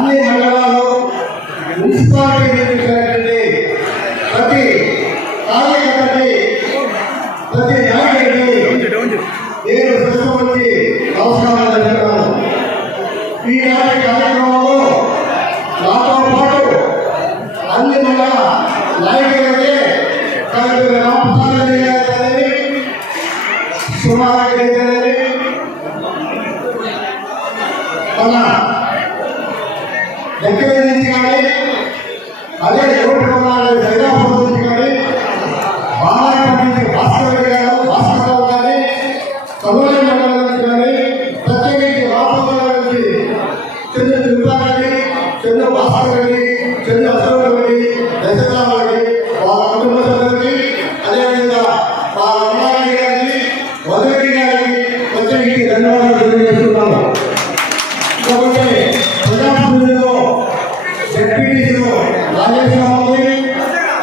అన్ని మండలాల్లో మున్సిపాలిటీ నిర్మించినటువంటి ప్రతి కార్యకర్తకి ప్రతి నాయకుడికి నేను కృష్ణమూర్తి నమస్కారాలు చెప్తున్నాను. ఈనాటి కార్యక్రమంలో నాతో పాటు అన్ని మండల నాయకులకి రామప్రసాద్ గారి సుమారెడ్డి గారి మన దగ్గర నుంచి కానీ అదే హైదరాబాద్ నుంచి కానీ బాలాపేట నుంచి భాస్కర్ కానీ కమలీ మండలం నుంచి కానీ ప్రత్యేకించి రామప్రసాద్ నుంచి చెందిన తిరుపతి చెందిన భాస్కర్ రెడ్డి చెందిన అశోక్ రెడ్డి దశరామ రెడ్డి వాళ్ళ కుటుంబ సభ్యులకి అదేవిధంగా మా అమ్మాయి గారికి వదిలి గారికి ప్రత్యేకించి ధన్యవాదాలు తెలియజేస్తున్నాము. కాబట్టి ప్రజాప్రతినిధులు డిప్యూటీలు రాజేశ్వరరావు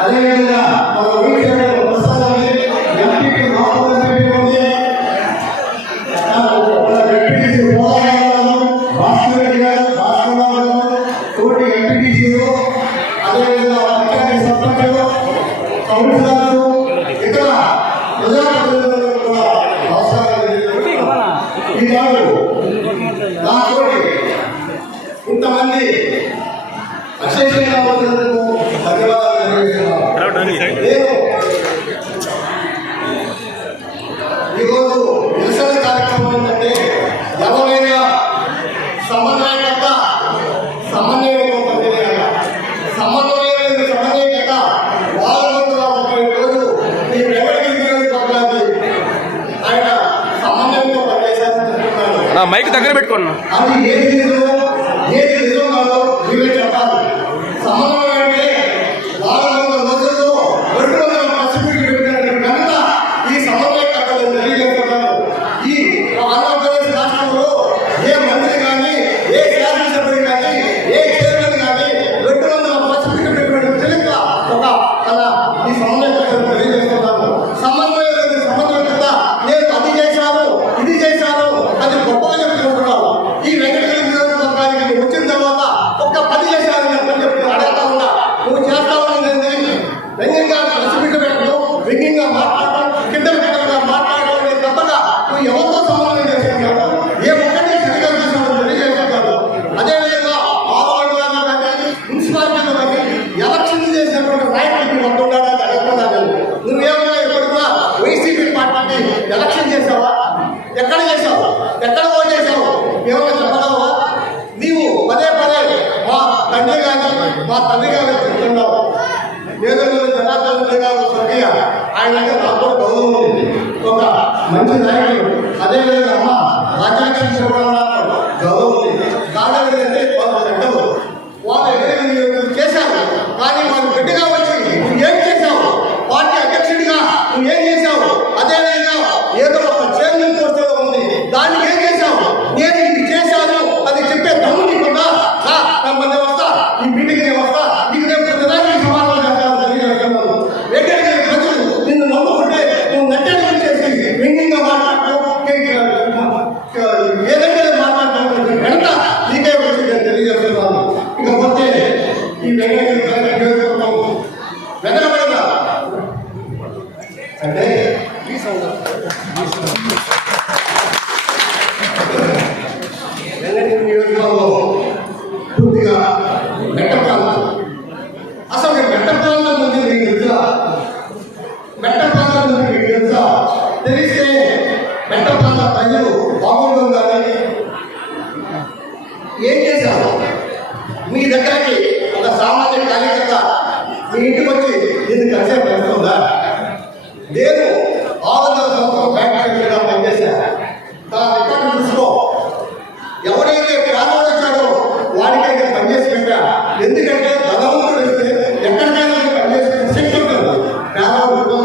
అదేవిధంగా మన వీక్షకులు ప్రసాద్ ఎంపీకి మామూలు ఉంది డిప్యూటీసీ భాస్కర్ రెడ్డి గారు తోటి ఎంపీటీసీలు అదేవిధంగా పంచాయతీ సర్పంచులు కౌన్సిలర్లు ఇతర ప్రజాప్రతినిధులకు కూడా నమస్కారాలు. ఈనాడు నాకు ఇంతమంది అక్షయశైలందుకు ధన్యవాదాలు తెలియజేస్తున్నాను. నేను ఈరోజు నిరసన కార్యక్రమం ఏంటంటే ఎవరైనా సమన్వయకర్త సమన్వయంతో పనిచేయాలి. సమన్వయకర్త వాళ్ళ రోజు నేను ఎవరికి నియోజకవర్గాన్ని ఆయన సమన్వయంతో పనిచేశారని చెప్తున్నాను. మైక్ దగ్గర పెట్టుకున్నా అది ఏది నిజం కాదో మీరే చెప్పాలి. సమన్వయం అంటే వాళ్ళ రోజుల్లో 200 పసిపిల్లలు పెట్టినట్టు కనుక ఈ సమన్వయకర్తలు తెలియజేస్తున్నారు. ఈ ఆంధ్రప్రదేశ్ రాష్ట్రంలో ఏ మంత్రి కానీ ఏ శాసనసభ్యుడు కానీ ఏ చైర్మన్ కానీ 200 పసిపిల్లలు పెట్టినట్టు తెలియక ఒక ఈ సమన్వయకర్తలు తెలియజేస్తున్నారు. సమన్వయకర్త నేను అది చేశాను ఇది చేశాను అది గొప్పగా చెప్పుకుంటున్నాను. ఈ వెంకటగిరి నియోజకవర్గానికి వచ్చిన తర్వాత ఒక్క 10 చేశాను అని చెప్పి అడగతా ఉన్నా. నువ్వు చేస్తా ఉన్నది వ్యంగ్యంగా ప్రసిద్ధి పెట్టడం, వ్యంగ్యంగా మాట్లాడటం, కింద పెట్టడంగా మాట్లాడడం అనేది తప్పగా నువ్వు ఎవరితో సమన్వయం చేస్తున్నావు, ఏ ఒక్కటి సరిగా చేసావు తెలియజేస్తున్నావు. అదేవిధంగా ఆవాళ్ళు కానీ మున్సిపాలిటీలో కానీ ఎలక్షన్ చేసినటువంటి నాయకుడికి వస్తుండడానికి అడుగుతున్నాను. నువ్వేమన్నా ఎప్పుడున్నా వైసీపీ పార్టీకి ఎలక్షన్ చేసావా? ఎక్కడ చేసావు? ఎక్కడ ఓటు చేసావు? ఏమైనా చెప్పగలవా? నీవు పదే మా తండ్రి కానీ మా తల్లి కానీ చెప్తున్నావు. ఏదైనా జనార్దన్ గారు స్వర్గీయ ఆయన నాకు కూడా గౌరవం ఉంది. ఒక మంచి నాయకుడు. అదేవిధంగా అమ్మ రాజ్యాంగ గౌరవం ఉంది. కాదని అంటే వాళ్ళు పెట్టవు. వాళ్ళు ఎదురు చేశారు. కానీ వాళ్ళు గట్టిగా వచ్చి నువ్వు ఏం చేశావు? పార్టీ అధ్యక్షుడిగా నువ్వు ఏం చేశావు? అదేవిధంగా ఏదో ఒక చైర్మన్ పోస్టులో ఉంది, దాన్ని ఏం చేశావు? నేను ఇది చేశాను అది చెప్పే దమ్ము నీకున్నా మధ్య వస్తా, ఈ మీటింగ్ వస్తా, నీకు రేపు జనానికి సమాధానం చేస్తాను తెలియజేస్తున్నాను. వెంకటగిరి ప్రజలు నిన్ను నమ్ముకుంటే నువ్వు నెట్టెలు చేసి వ్యంగ్యంగా మాట్లాడటం, ఏదైతే మాట్లాడటం వెంట నీకే వచ్చి నేను తెలియజేస్తున్నాను. ఇకపోతే ఈ వెంకటగిరి వెనకబడిగా అంటే వెంకటగిరి నియోజకవర్గంలో పూర్తిగా మెట్ట ప్రాంతం. అసలు మెట్ట ప్రాంతం నుంచి మీకు తెలుసా? మెట్ట ప్రాంతం నుంచి మీకు తెలుసా? తెలిస్తే మెట్ట ప్రాంత ప్రజలు బాగుంటుంది. కానీ ఏం చేశారు? మీ దగ్గరకి ఒక సామాన్య కార్యకర్త మీ ఇంటికి వచ్చి దీన్ని కలిసే పెడుతుందా? నేను 600 సంవత్సరం బ్యాంక్ సెక్రటరీగా పనిచేశా. దాని రికార్డు చూసుకో. ఎవరైతే పేదవాడు వచ్చాడో వాడికైతే పనిచేసి పెట్టా. ఎందుకంటే ధనవంతుడు వస్తే ఎక్కడికైనా పనిచేసే శక్తి ఉంటుంది, పేదవాడు.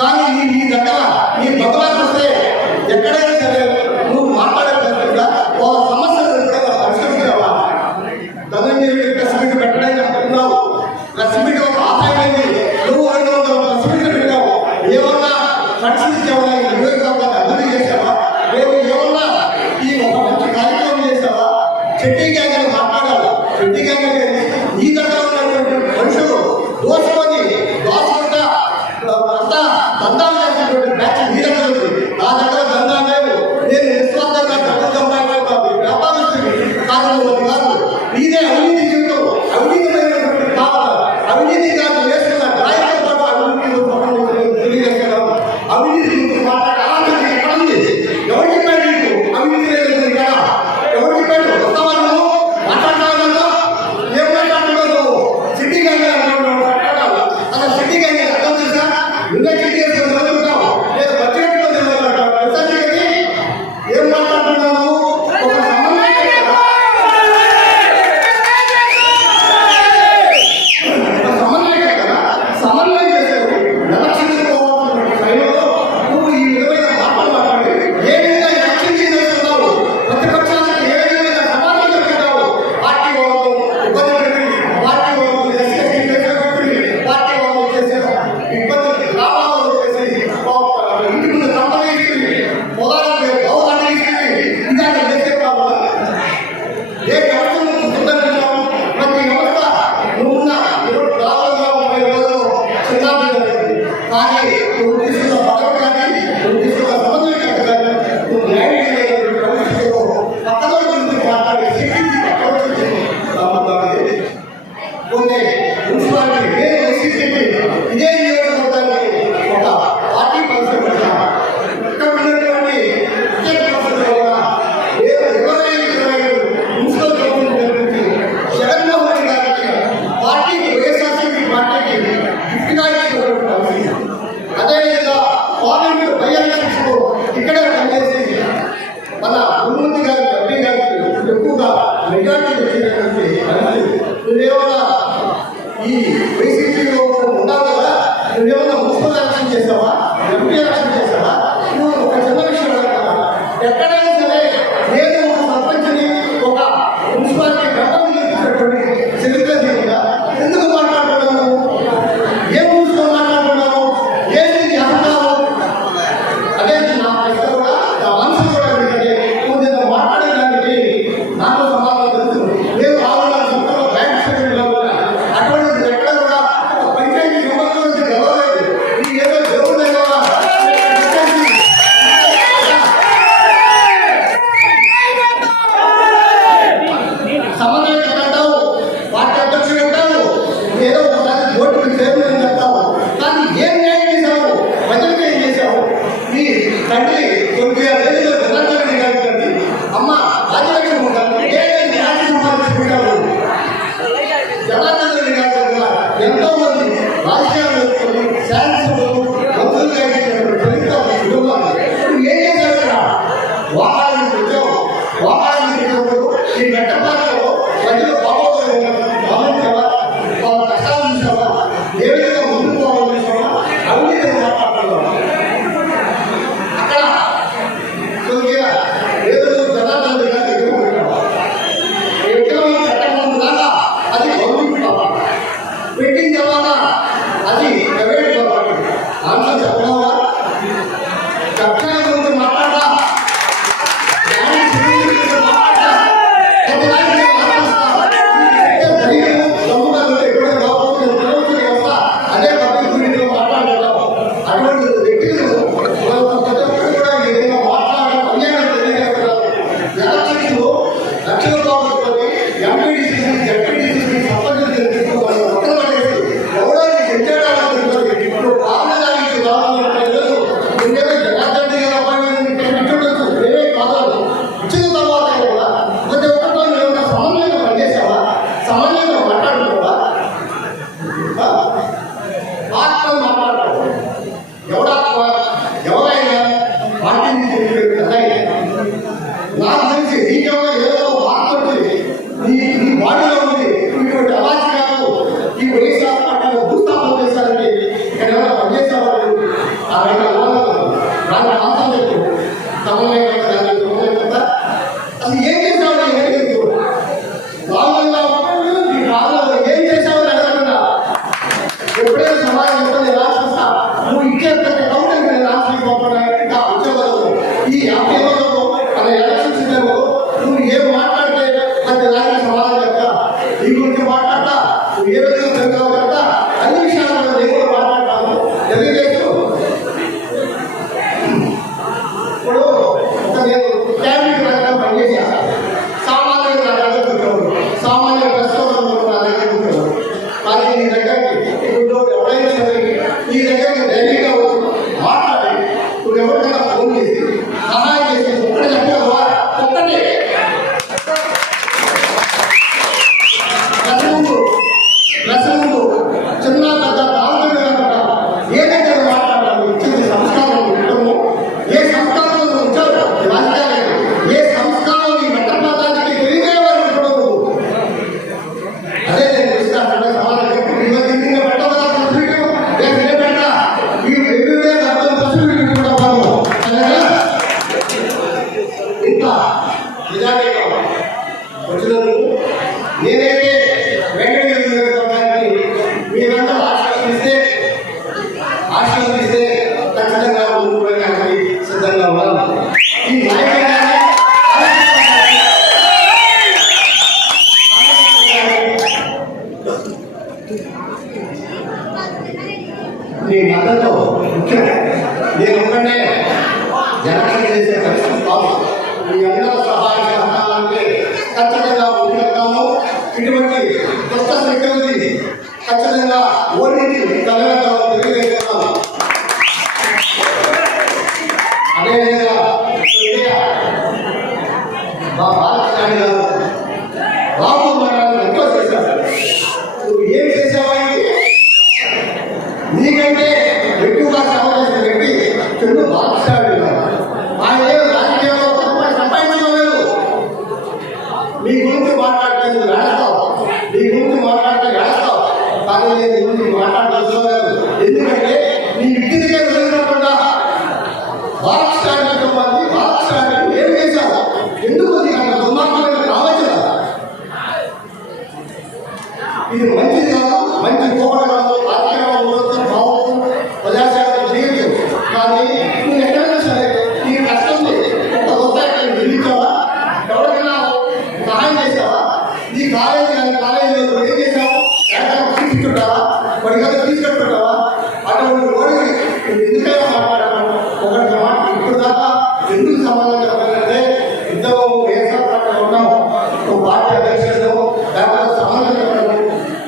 కానీ నీ దగ్గర నీ భగవాన్ వస్తే ఎక్కడైనా సరే నువ్వు మాట్లాడే ప్రశ్నగా వాళ్ళ సమస్యలు ఎప్పుడైనా పరిష్కరించావా? ధనంజయ ప్రెస్ మీట్ పెట్టడానికి అనుకుంటున్నావు. ప్రెస్ మీట్ ఒక ఆదాయమైంది. నువ్వు 500 ప్రెస్ మీట్లు పెట్టావు. ఏమన్నా పరిశీలించావా? నియోజకవర్గాన్ని అభివృద్ధి చేసావా? రేపు ఏమన్నా ఈ ఒక మంచి కార్యక్రమం చేసావా? చెట్టిగా మాట్లాడాలి. ఈ దగ్గర ఉన్నటువంటి మనుషులు దోసుకొని దోసుకుంటా అంతా దందాలు చేసినటువంటి బ్యాచ్ మీ దగ్గర ఉంది. నా దగ్గర దందాలు లేవు. నేను నిస్వార్థంగా డబ్బులు సంపాదించుకుంటాను. వ్యాపారస్తుని కాదు కాదు. ఇదే అవినీతి జీవితం. అవినీతిమైనటువంటి కావాలి. అవినీతి కాదు వేస్తున్న గాయతో పాటు అవినీతి తెలియజేస్తున్నాం. అవినీతి గురించి మాట్లాడాలి. ఎక్కడుంది? ఎవరు చెప్పాడు నీకు అవినీతి లేదు కదా? ఎవరు చెప్పాడు? వస్తావాళ్ళు మాట్లాడతావు. ఏం మాట్లాడుతున్నావు? సిటీ గంగా మాట్లాడాలి. అసలు సిటీ గంగా అర్థం చేసా? నువ్వే సిటీ వేసుకొని చదువుతావు. లేదు బడ్జెట్ ఏం మాట్లాడుతున్నావు? ఒక సమన్వయం కదా, సమన్వయం చేసేది ఎలక్షన్ పోవాల్సిన టైంలో నువ్వు ఈ విధమైన మాటలు మాట్లాడి ఏ విధంగా ఎలక్షన్ చేస్తున్నావు? ప్రతిపక్షానికి ఏ విధమైన సమాధానం చెప్తున్నావు? పార్టీ వాళ్ళు ఇబ్బంది పెట్టి పార్టీ వాళ్ళు ఎస్ఎస్సీ పార్టీ వాళ్ళు చేసే ఇబ్బంది లాభాలు చేసి ఇంటి ముందు సంపాదించి పొలాలు బహుమతి ఇదాన్ని చేసే కావాలి. ఏ వ్యవస్థను సుందరించావు? ప్రతి వ్యవస్థ నువ్వున్న రావాలంగా 30 రోజులు చిన్నాడు కానీ నువ్వు తీసుకున్న పదవి కానీ నువ్వు తీసుకున్న సమన్వయం కానీ నువ్వు న్యాయం చేయలేని పరిస్థితిలో పక్కన గురించి మాట్లాడి శక్తించి కొన్ని మున్సిపాలిటీ ఇదే నియోజకవర్గానికి ఒక పార్టీ పరిస్థితి ఇక్కడ ఉన్నటువంటి మున్సిపల్ గవర్నమెంట్ జగన్మోహన్ రెడ్డి గారికి పార్టీకి వైఎస్ఆర్సీపీ పార్టీకి గిఫ్ట్గా ఇచ్చినటువంటి పరిస్థితి. అదేవిధంగా పార్లమెంట్ బై ఎలక్షన్స్ ఇక్కడే పనిచేసి మన ముఖ్యమంత్రి గారి ఎంపీ గారికి ఎక్కువగా మెజార్టీ వచ్చినటువంటి పరిస్థితి. నువ్వేమన్నా ఈ వైసీపీలో ఉన్నావు కదా, నువ్వేమన్నా మున్సిపల్ ఎలక్షన్ చేసావా? ఎంపీ ఎలక్షన్ చేసావా? నువ్వు ఒక చిన్న విషయం అడగదా? ఎక్కడైనా సరే నేను ఒక సర్పంచ్ని ఒక మున్సిపాలిటీ గతం చేసినటువంటి చరిత్ర దీనిగా ఎందుకు మాట్లాడుతున్నాను? ఏం చూసుకొని మాట్లాడుతున్నాను? ఏంటి అంటున్నావు? అదే నా ప్రశ్న కూడా నా మనసు కూడా ఏంటంటే నువ్వు నేను మాట్లాడేదానికి నాకు సమాధానం తెలుస్తుంది. నేను ఆవిడ సంస్థలో బ్యాంక్ సెక్రటరీలో కూడా అటువంటి ఎక్కడ కూడా ఒక పంచాయతీ మెంబర్ గురించి గెలవలేదు. నీకు ఏదో దేవుడు దగ్గర సమన్వయం అంటావు, పార్టీ అధ్యక్షుడు అంటావు, ఏదో ఒకసారి ఓటుకు చేరుదని చెప్తావు. కానీ ఏం న్యాయం చేశావు? ప్రజలకు ఏం చేశావు? నీ తండ్రి 9,000 ఏళ్ళు జనార్దన్ రెడ్డి గారి తండ్రి అమ్మ రాజలక్ష్మి ఉంటారు. ఏదైనా న్యాయం సంపాదించుకుంటారు. జనార్దన్ రెడ్డి గారి దగ్గర ఎంతో మంది రాజకీయాలు వేసుకొని శాసనసభలు మంత్రులుగా అయినటువంటి చరిత్ర కుటుంబాలు ఏం చేశారు? ఇక్కడ వాహాలను తెచ్చావు. వాహాలను తెచ్చినప్పుడు ఈ మెట్టపాలలో ప్రజలు గమనించావా? వాళ్ళ కష్టాలు చూసావా? ఏ విధంగా ముందుకు పోవాలని చూసావా? అవినీతి మాట్లాడుతున్నావా? అక్కడ కొద్దిగా ఏదో జనార్దన్ రెడ్డి గారి దగ్గర పెట్టావా? ఎక్కడ చట్టం దాకా అది గవర్నమెంట్ కావాలి. పెట్టిన తర్వాత అది ప్రైవేట్ కావాలి. ఆన్సర్ చెప్పడమా? చట్టాల గురించి మాట్లాడదా? అదే పద్ధతి మాట్లాడతాం. అటువంటి వ్యక్తులు కూడా ఏదైనా మాట్లాడడం అన్యాయం తెలియజేస్తారు. ఎలక్షన్స్ లక్షల రూపాయలు ఎంపీడీసీ జడ్పీడీసీ సర్పంచ్ ఎవరో చెంచాడాలి. ఇప్పుడు పాలనడానికి రావాలంటే ఇంకేదో జనార్దన్ రెడ్డి గారి అపాయింట్మెంట్ వేరే కాదు. ఇచ్చిన తర్వాత కూడా ప్రతి ఒక్కరితో ఏమైనా సమన్వయంగా పనిచేసావా? సమన్వయంగా మాట్లాడుతున్నావా? మాత్రం మాట్లాడతావు. ఎవరైనా పార్టీని తెలియదు కదా. నాకు తెలిసి నీకేమో ఏదో వార్త నీ బాడీలో ఉంది. నేనైతే వెంకటగిరి నియోజకవర్గానికి మీరంతా ఆశీర్వదిస్తే ఖచ్చితంగా ముందుకు వెళ్ళడానికి సిద్ధంగా ఉన్నాను. ఈ మీ మద్దతు ముఖ్యం. నేను ఒక్కడే జనగణన చేసే పరిస్థితి కాదు. మీ అందరూ సహాయ సహకారాలంటే ఖచ్చితంగా ముందుకెళ్తాము. ఇటువంటి కొత్త శక్తులని ఖచ్చితంగా ఓటిని తలవేద్దామని తెలియజేస్తున్నాను. అదేవిధంగా మా బాలకృష్ణ గారు బాబు మనల్ని ఎక్కువ చేశారు. నువ్వు ఏం చేసావంటే నీకంటే ఎక్కువగా సేవ చేసిన వ్యక్తి చెడు బాలకృష్ణ గారు. ఆయన రాజకీయంలో సంపాదించలేదు. మీ గురించి మాట్లాడితే వేస్తావు, మీ గురించి మాట్లాడితే వేస్తావు, కానీ నేను గురించి మాట్లాడలేదు. ఎందుకంటే నీ విద్యుత్కే వెళ్ళకుండా బాలకృష్ణ ఏం చేశావు? ఎందుకు నీకు దుర్మార్గమైన రావచ్చు కదా. ఇది మంచిది కాదు, మంచి పోవడం కాదు. రాజకీయంలో బాగుంది, ప్రజాసేవ చేయలేదు. కానీ నువ్వు ఎక్కడైనా సరే నీ కష్టంలో ఒక రూపాయి నిలిచావా? ఎవరికైనా సహాయం చేసావా? నీ కాలేజీలో ఏం చేసావు? తీసుకుంటావా? వాడి కదా తీసుకెట్టుకుంటావా? అటువంటి వాడిని ఎందుకైనా మాట్లాడతాను. ఒకటి మాట ఇప్పుడు దాకా ఎందుకు సమాధానం చెప్పాలంటే ఇద్దరు వేసే ఉన్నాము. ఒక పార్టీ అధ్యక్షుడు లేకపోతే సమాధానం చెప్పడం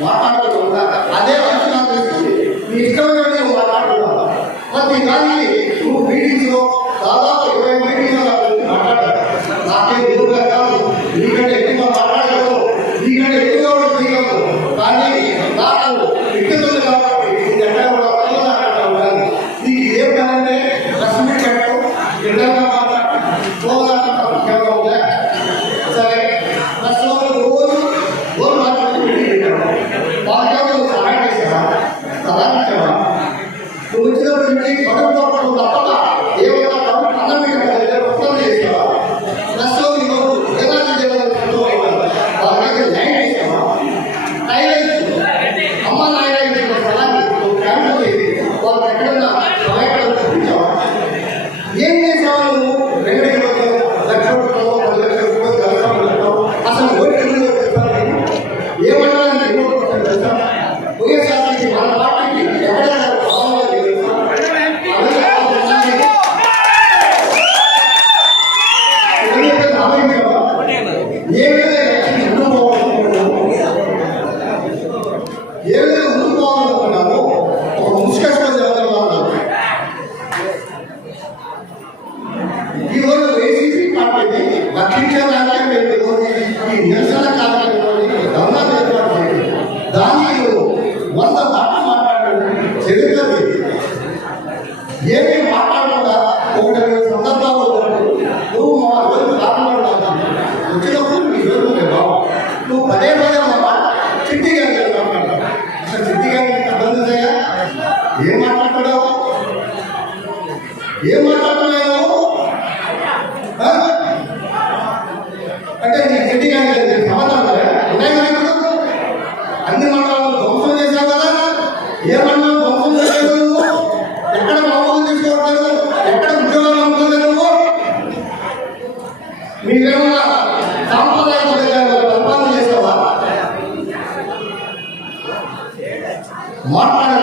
మాట్లాడుతూ ఉంటారు. అదే మంచి నాకు తెలిసింది. నీ ఇష్టమైన నువ్వు మాట్లాడుతున్నావు. ప్రతి దానికి నువ్వు మీటింగ్స్లో దాదాపు 20 మీటింగ్స్లో మాట్లాడారు. నాకే దూరంగా కాదు, నీకంటే ఎక్కువ మాట్లాడగలవు, నీకంటే ఎక్కువగా చేయగలవు. కానీ నాకు విద్యుత్తుంది కాబట్టి ఇది ఎక్కడ కూడా మాట్లాడుతున్నాను. నీకు ఏం కాదంటే రసమి పెట్టడం ఎండగా సరే ప్రస్తుతం రోజు మాట్లాడుతూ వాళ్ళకి సహాయం చేసావా? సదాయించావా? నువ్వు వచ్చినప్పుడు కడుపు తప్పక ఏమైనా కడుపు అన్నం మీద మొత్తం చేసావా? ప్రస్తుతం ఏదైనా చేయాలి వాళ్ళకి న్యాయం చేసావా? అమ్మ నాయన స్థలాన్ని క్యాన్సల్ చేసి వాళ్ళకి ఎక్కడన్నా సహాయపడ చూపించావా? ఏం చేసావా నువ్వు? 2 లక్షల రూపాయలు 10 లక్షల రూపాయలు అసలు ఏమన్నా తెలుసా? వైఎస్ఆర్సీపీ మన పార్టీకి ఎక్కడైనా ఏదైనా ముందు పోవాలనుకున్నాము. ఒక ముసుకేసుకొని జరుగుతున్నాను. ఈరోజు వైసీపీ పార్టీని రక్షించడానికి ఈ నిరసన కార్యక్రమాన్ని ధర్నా ఏర్పాటు చేయండి. దానికి 100 మాటలు మాట్లాడారు. చరిత్రది ఏమీ మాట్లాడకుండా 1 సందర్భాలు నువ్వు మా రోజు రాకుండా వచ్చినప్పుడు నీ రోజు బాబు నువ్వు పదే చిట్టి గారి మాట్లాడతావు. అసలు చిట్టి గారికి అర్థం చేయ ఏం మాట్లాడుతున్నావు? అంటే నీ చిట్టి గారికి సమాధానం ఉన్నాయి కదా. అన్ని మండలాలు ధ్వంసం చేశావు కదా. ఏ మండలం ధ్వంసం చేశావు? ఎక్కడ మామూలు తీసుకోవట్లేదు, ఎక్కడ ఉద్యోగాలు అమ్ముకోలేదు. మీరేమన్నా సాంప్రదాయ పరిపాలన చేసావా? మాట్లాడే